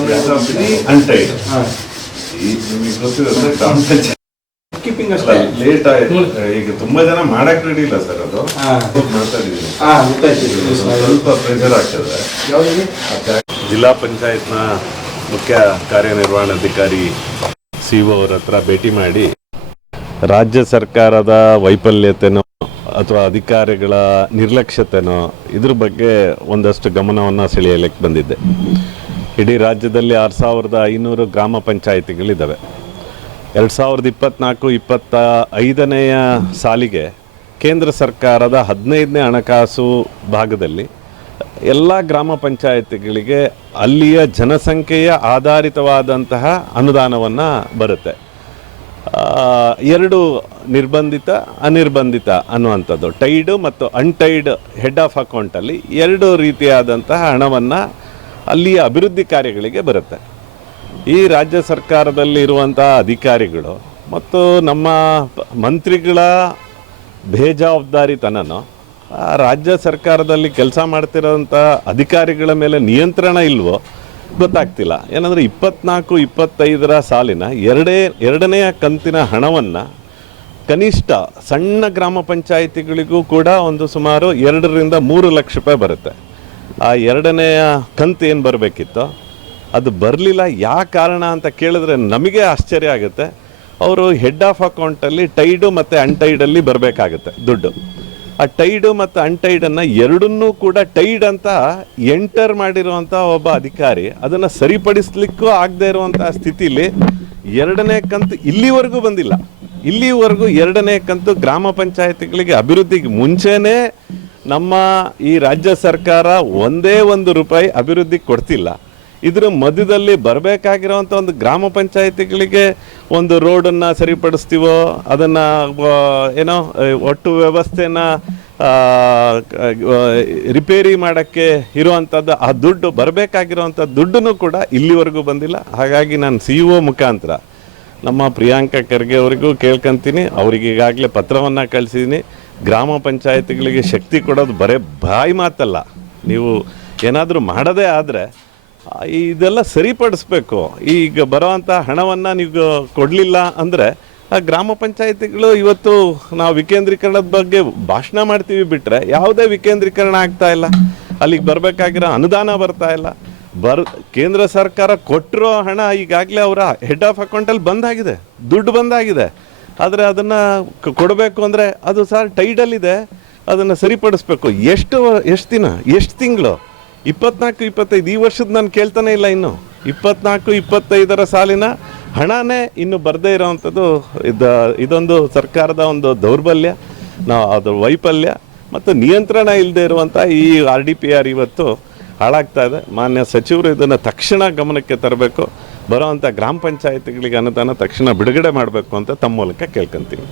ಗ್ರಾಮ ಪಂಚಾಯತ್ ಆಯ್ತು ಈಗ ತುಂಬಾ ಜನ ಮಾಡಕ್ ರೆಡಿ ಇಲ್ಲ ಸರ್ ಅದು ಸ್ವಲ್ಪ ಪ್ರೆಷರ್ ಆಗ್ತದೆ ಜಿಲ್ಲಾ ಪಂಚಾಯತ್ನ ಮುಖ್ಯ ಕಾರ್ಯನಿರ್ವಹಣಾಧಿಕಾರಿ ಸಿ ಅವರ ಹತ್ರ ಭೇಟಿ ಮಾಡಿ ರಾಜ್ಯ ಸರ್ಕಾರದ ವೈಫಲ್ಯತೆನೋ ಅಥವಾ ಅಧಿಕಾರಿಗಳ ನಿರ್ಲಕ್ಷ್ಯತೆನೋ ಇದ್ರ ಬಗ್ಗೆ ಒಂದಷ್ಟು ಗಮನವನ್ನು ಸೆಳೆಯಲಿಕ್ಕೆ ಬಂದಿದ್ದೆ. ಇಡೀ ರಾಜ್ಯದಲ್ಲಿ ಆರು ಸಾವಿರದ ಐನೂರು ಗ್ರಾಮ ಪಂಚಾಯಿತಿಗಳಿದ್ದಾವೆ. ಎರಡು ಸಾವಿರದ ಇಪ್ಪತ್ನಾಲ್ಕು ಇಪ್ಪತ್ತ ಐದನೆಯ ಸಾಲಿಗೆ ಕೇಂದ್ರ ಸರ್ಕಾರದ ಹದಿನೈದನೇ ಹಣಕಾಸು ಭಾಗದಲ್ಲಿ ಎಲ್ಲ ಗ್ರಾಮ ಪಂಚಾಯತಿಗಳಿಗೆ ಅಲ್ಲಿಯ ಜನಸಂಖ್ಯೆಯ ಆಧಾರಿತವಾದಂತಹ ಅನುದಾನವನ್ನು ಬರುತ್ತೆ. ಎರಡು ನಿರ್ಬಂಧಿತ, ಅನಿರ್ಬಂಧಿತ ಅನ್ನುವಂಥದ್ದು. ಟೈಡ್ ಮತ್ತು ಅನ್ಟೈಡ್ ಹೆಡ್ ಆಫ್ ಅಕೌಂಟಲ್ಲಿ ಎರಡು ರೀತಿಯಾದಂತಹ ಹಣವನ್ನು ಅಲ್ಲಿಯ ಅಭಿವೃದ್ಧಿ ಕಾರ್ಯಗಳಿಗೆ ಬರುತ್ತೆ. ಈ ರಾಜ್ಯ ಸರ್ಕಾರದಲ್ಲಿ ಇರುವಂತಹ ಅಧಿಕಾರಿಗಳು ಮತ್ತು ನಮ್ಮ ಮಂತ್ರಿಗಳ ಬೇಜವಾಬ್ದಾರಿತನನೋ ರಾಜ್ಯ ಸರ್ಕಾರದಲ್ಲಿ ಕೆಲಸ ಮಾಡ್ತಿರೋಂಥ ಅಧಿಕಾರಿಗಳ ಮೇಲೆ ನಿಯಂತ್ರಣ ಇಲ್ವೋ ಗೊತ್ತಾಗ್ತಿಲ್ಲ. ಏನಂದರೆ ಇಪ್ಪತ್ನಾಲ್ಕು, ಇಪ್ಪತ್ತೈದರ ಸಾಲಿನ ಎರಡೇ ಎರಡನೆಯ ಕಂತಿನ ಹಣವನ್ನು ಕನಿಷ್ಠ ಸಣ್ಣ ಗ್ರಾಮ ಪಂಚಾಯಿತಿಗಳಿಗೂ ಕೂಡ ಒಂದು ಸುಮಾರು ಎರಡರಿಂದ ಮೂರು ಲಕ್ಷ ರೂಪಾಯಿ ಬರುತ್ತೆ. ಆ ಎರಡನೆಯ ಕಂತು ಏನು ಬರಬೇಕಿತ್ತು? ಅದು ಬರಲಿಲ್ಲ. ಯಾ ಕಾರಣ ಅಂತ ಕೇಳಿದ್ರೆ ನಮಗೆ ಆಶ್ಚರ್ಯ ಆಗುತ್ತೆ. ಅವರು ಹೆಡ್ ಆಫ್ ಅಕೌಂಟಲ್ಲಿ ಟೈಡು ಮತ್ತು ಅನ್ಟೈಡಲ್ಲಿ ಬರಬೇಕಾಗುತ್ತೆ ದುಡ್ಡು. ಆ ಟೈಡು ಮತ್ತು ಅನ್ಟೈಡನ್ನು ಎರಡನ್ನೂ ಕೂಡ ಟೈಡ್ ಅಂತ ಎಂಟರ್ ಮಾಡಿರುವಂಥ ಒಬ್ಬ ಅಧಿಕಾರಿ, ಅದನ್ನು ಸರಿಪಡಿಸ್ಲಿಕ್ಕೂ ಆಗದೆ ಇರುವಂಥ ಸ್ಥಿತಿಲಿ ಎರಡನೇ ಕಂತು ಇಲ್ಲಿವರೆಗೂ ಬಂದಿಲ್ಲ. ಇಲ್ಲಿವರೆಗೂ ಎರಡನೇ ಕಂತು ಗ್ರಾಮ ಪಂಚಾಯತಿಗಳಿಗೆ ಅಭಿವೃದ್ಧಿಗೆ ಮುಂಚೆನೇ ನಮ್ಮ ಈ ರಾಜ್ಯ ಸರ್ಕಾರ ಒಂದೇ ಒಂದು ರೂಪಾಯಿ ಅಭಿವೃದ್ಧಿ ಕೊಡ್ತಿಲ್ಲ. ಇದರ ಮಧ್ಯದಲ್ಲಿ ಬರಬೇಕಾಗಿರೋವಂಥ ಒಂದು ಗ್ರಾಮ ಪಂಚಾಯತಿಗಳಿಗೆ ಒಂದು ರೋಡನ್ನು ಸರಿಪಡಿಸ್ತೀವೋ, ಅದನ್ನು ಏನೋ ಒಟ್ಟು ವ್ಯವಸ್ಥೆನ ರಿಪೇರಿ ಮಾಡೋಕ್ಕೆ ಇರುವಂಥದ್ದು ಆ ದುಡ್ಡು ಬರಬೇಕಾಗಿರುವಂಥ ದುಡ್ಡನ್ನು ಕೂಡ ಇಲ್ಲಿವರೆಗೂ ಬಂದಿಲ್ಲ. ಹಾಗಾಗಿ ನಾನು ಸಿ ಒ ಮುಖಾಂತರ ನಮ್ಮ ಪ್ರಿಯಾಂಕ ಖರ್ಗೆ ಅವರಿಗೂ ಕೇಳ್ಕೊಂತೀನಿ. ಅವ್ರಿಗೆ ಈಗಾಗಲೇ ಪತ್ರವನ್ನು ಕಳಿಸಿದ್ದೀನಿ ಗ್ರಾಮ ಪಂಚಾಯತ್ಗಳಿಗೆ ಶಕ್ತಿ ಕೊಡೋದು ಬರೇ ಬಾಯಿ ಮಾತಲ್ಲ. ನೀವು ಏನಾದರೂ ಮಾಡದೇ ಆದರೆ ಇದೆಲ್ಲ ಸರಿಪಡಿಸ್ಬೇಕು. ಈಗ ಬರೋವಂಥ ಹಣವನ್ನು ನೀವು ಕೊಡಲಿಲ್ಲ ಅಂದರೆ, ಆ ಗ್ರಾಮ ಪಂಚಾಯತಿಗಳು ಇವತ್ತು ನಾವು ವಿಕೇಂದ್ರೀಕರಣದ ಬಗ್ಗೆ ಭಾಷಣ ಮಾಡ್ತೀವಿ ಬಿಟ್ಟರೆ ಯಾವುದೇ ವಿಕೇಂದ್ರೀಕರಣ ಆಗ್ತಾ ಇಲ್ಲ. ಅಲ್ಲಿಗೆ ಬರಬೇಕಾಗಿರೋ ಅನುದಾನ ಬರ್ತಾ ಇಲ್ಲ. ಬರ್, ಕೇಂದ್ರ ಸರ್ಕಾರ ಕೊಟ್ಟಿರೋ ಹಣ ಈಗಾಗಲೇ ಅವರ ಹೆಡ್ ಆಫ್ ಅಕೌಂಟಲ್ಲಿ ಬಂದಾಗಿದೆ. ದುಡ್ಡು ಬಂದಾಗಿದೆ. ಆದರೆ ಅದನ್ನು ಕೊಡಬೇಕು ಅಂದರೆ ಅದು ಸರ್ ಟೈಡಲ್ಲಿದೆ ಅದನ್ನು ಸರಿಪಡಿಸ್ಬೇಕು. ಎಷ್ಟು ಎಷ್ಟು ದಿನ? ಎಷ್ಟು ತಿಂಗಳು? ಇಪ್ಪತ್ನಾಲ್ಕು, ಇಪ್ಪತ್ತೈದು. ಈ ವರ್ಷದ ನಾನು ಕೇಳ್ತಾನೆ ಇಲ್ಲ ಇನ್ನು. ಇಪ್ಪತ್ನಾಲ್ಕು, ಇಪ್ಪತ್ತೈದರ ಸಾಲಿನ ಹಣನೇ ಇನ್ನು ಬರದೇ ಇರೋವಂಥದ್ದು ಇದು ಇದೊಂದು ಸರ್ಕಾರದ ಒಂದು ದೌರ್ಬಲ್ಯ ನಾವು ಅದು ವೈಫಲ್ಯ ಮತ್ತು ನಿಯಂತ್ರಣ ಇಲ್ಲದೆ ಇರುವಂಥ ಈ ಆರ್ ಡಿ ಪಿ ಆರ್ ಇವತ್ತು ಹಾಳಾಗ್ತಾ ಇದೆ. ಮಾನ್ಯ ಸಚಿವರು ಇದನ್ನು ತಕ್ಷಣ ಗಮನಕ್ಕೆ ತರಬೇಕು. ಬರೋವಂಥ ಗ್ರಾಮ ಪಂಚಾಯತ್ಗಳಿಗೆ ಅನುದಾನ ತಕ್ಷಣ ಬಿಡುಗಡೆ ಮಾಡಬೇಕು ಅಂತ ತಮ್ಮ ಮೂಲಕ ಕೇಳ್ಕೊಂತೀನಿ.